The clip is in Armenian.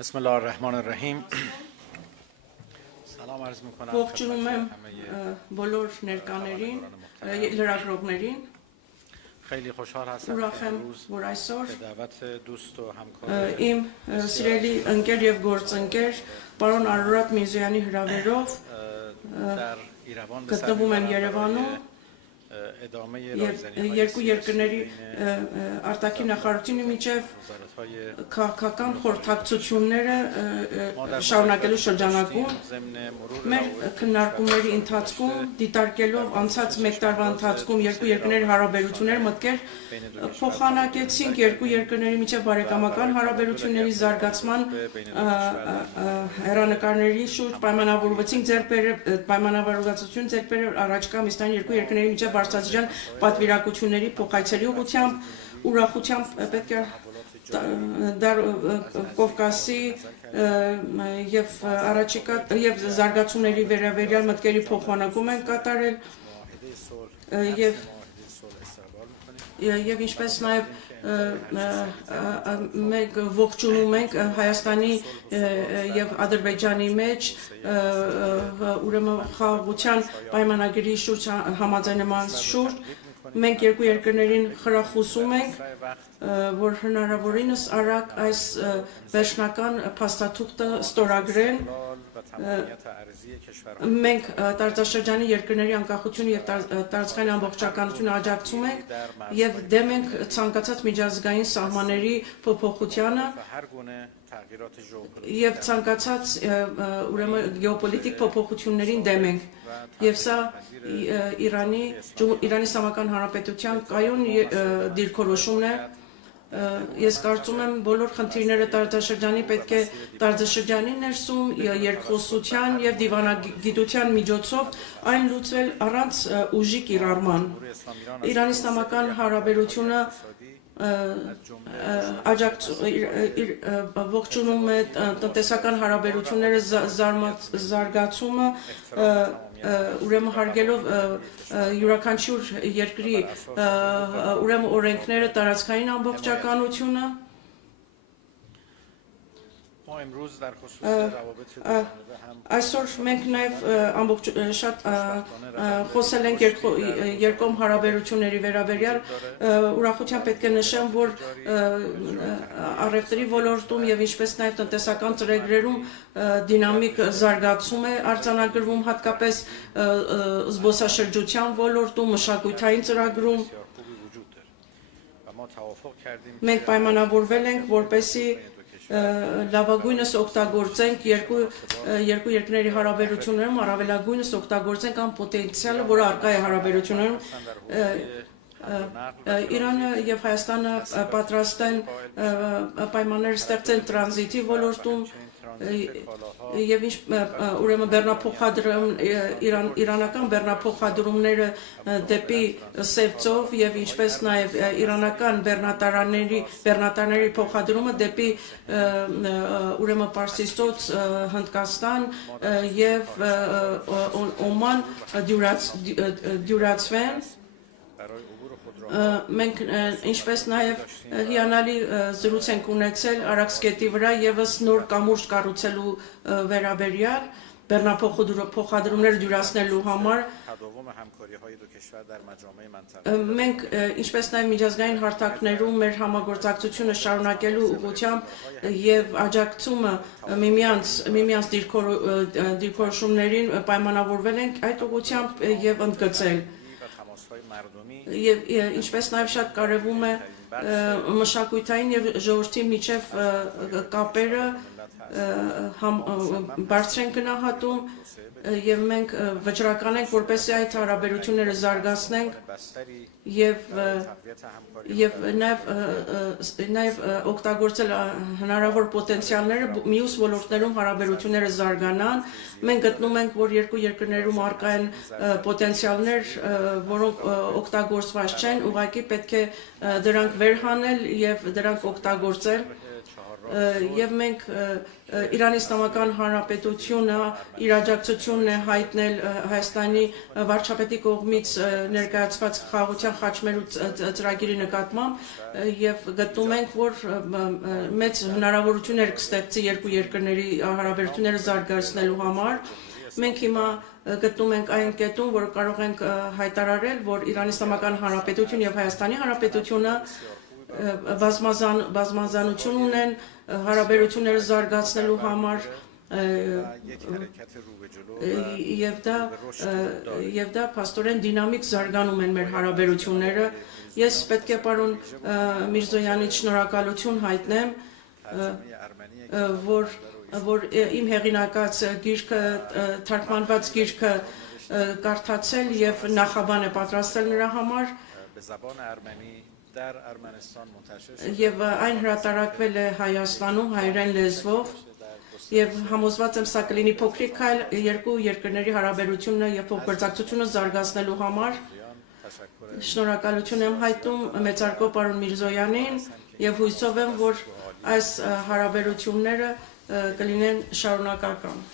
بسم الله الرحمن الرحیم سلام عرض میکنم Ողջունում եմ բոլոր ներկաներին, լրագրողներին, خیلی خوشحال هستم ուրախ که եմ, امروز որ այսօր به دعوت دوست و همکار իմ սիրելի ընկեր եւ գործընկեր պարոն Արարատ Միրզոյանի հրավերով در ایروان به գտնվում եմ Երևանում ادامه եւ երկու երկրների արտաքին նախարարությունի միջև քաղաքական խորհրդակցությունները շարունակելու շրջանակում մեր քննարկումների ընթացքում դիտարկելով անցած մեկ տարվա ընթացքում երկու երկրների հարաբերությունները մտքեր փոխանակեցինք երկու երկրների միջև բարեկամական հարաբերությունների զարգացման հերանեկարների շուրջ պայմանավորվեցինք պայմանավորվածություն ձեռք բերել առաջ կա Միսթանի երկու երկրների միջև բարձրաձայն պատվիրակությունների փոխայցելի ուղղությամբ ուրախությամբ պետք է Կովկասի եւ առաջիկա եւ զարգացումների վերաբերյալ մտքերի փոխանակում են կատարել եւ ինչպես նաեւ մենք ողջունում ենք Հայաստանի եւ Ադրբեջանի մեջ ուրեմն խաղաղության պայմանագրի շուրջ համաձայնման շուրջ մենք երկու երկրներին խրախուսում ենք որ հնարավորինս արագ այս վերջնական փաստաթուղթը ստորագրեն մենք տարածաշրջանի երկրների անկախությունը եւ տարածքային ամբողջականությունը աջակցում ենք եւ դեմ ենք ցանկացած միջազգային սահմանների փոփոխությանը եւ ցանկացած ուրեմն գեոպոլիտիկ փոփոխություններին դեմ ենք եւ սա Իրանի Իսլամական Հանրապետության կայուն դիրքորոշումն է Ես կարծում եմ բոլոր խնդիրները տարածաշրջանի պետք է տարածաշրջանի ներսում երկխոսության եւ դիվանագիտության միջոցով այն լուծվել առանց ուժի կիրառման Իրանի Իսլամական Հանրապետությունը ողջունում է տնտեսական հարաբերությունները զարգացումը ուրեմն հարգելով յուրաքանչյուր երկրի ուրեմն օրենքները տարածքային ամբողջականությունը Այսօր մենք նաև շատ խոսել ենք երկկողմ հարաբերությունների վերաբերյալ ուրախությամբ պետք է նշեմ, որ առևտրի ոլորտում եւ ինչպես նաև տնտեսական ծրագրերում դինամիկ զարգացում է արձանագրվում հատկապես զբոսաշրջության ոլորտում, մշակութային ծրագրում Մենք պայմանավորվել ենք, որպեսզի լավագույնս օգտագործենք երկու երկրների հարաբերություններում առավելագույնս օգտագործենք այն պոտենցիալը, որը առկա է հարաբերություններում Իրանը եւ Հայաստանը պատրաստ են պայմաններ ստեղծել տրանզիտի ոլորտում եւ ուրեմն իրանական բեռնափոխադրումները դեպի Սևծով եւ ինչպես նաեւ իրանական բեռնատարների փոխադրումը դեպի ուրեմն Պարսիցոց Հնդկաստան եւ Օման դյուրացվեն Մենք ինչպես նաև հիանալի զրույց ենք ունեցել Արաքսկետի վրա եւս նոր կամուրջ կառուցելու վերաբերյալ բեռնափոխադրումներ դյուրացնելու համար Մենք ինչպես նաև միջազգային հարթակներում մեր համագործակցությունը շարունակելու ուղղությամբ եւ աջակցումը միմյանց դիրքորոշումներին պայմանավորվել ենք այդ ուղղությամբ եւ ընդգծել Եվ ինչպես նաև շատ կարևում է մշակութային եւ ժողովրդի միջև կապերը բարձր են գնահատում եւ մենք վճռական ենք որպեսզի այդ հարաբերությունները զարգացնենք եւ նաեւ օգտագործել հնարավոր պոտենցիալները մյուս ոլորտներում հարաբերությունները զարգանան մենք գտնում ենք որ երկու երկրներում առկա են պոտենցիալներ որոնք օգտագործված չեն ուղղակի պետք է դրանք վերհանել եւ դրանք օգտագործել եւ մենք Իրանի Իսլամական Հանրապետությունը իր աջակցությունն է հայտնել Հայաստանի վարչապետի կողմից ներկայացված խաղաղության խաչմերու ծրագիրի նկատմամբ եւ գտնում ենք, որ մեծ հնարավորություններ կստեղծի երկու երկրների հարաբերությունները զարգացնելու համար։ Մենք հիմա գտնում ենք այն կետում, որ կարող ենք հայտարարել, որ Իրանի Իսլամական Հանրապետությունը եւ Հայաստանի Հանրապետությունը բազմազանություն ունեն հարաբերությունները զարգացնելու համար եւ դա փաստորեն դինամիկ զարգանում են մեր հարաբերությունները։ Ես պետք է պարոն Միրզոյանից շնորհակալություն հայտնեմ, որ իմ հեղինակած գիրքը, թարգմանված գիրքը կարդացել եւ նախաբան է պատրաստել նրա համար եւ այն հրատարակվել է Հայաստանում հայերեն լեզվով եւ համոզված եմ սա կլինի փոքրիկ քայլ երկու երկրների հարաբերությունը եւ փոխգործակցությունը զարգացնելու համար։ Շնորհակալություն եմ հայտնում մեծարգո պարոն Միրզոյանին եւ հույսով եմ, որ այս հարաբերությունները կլինեն շարունակական։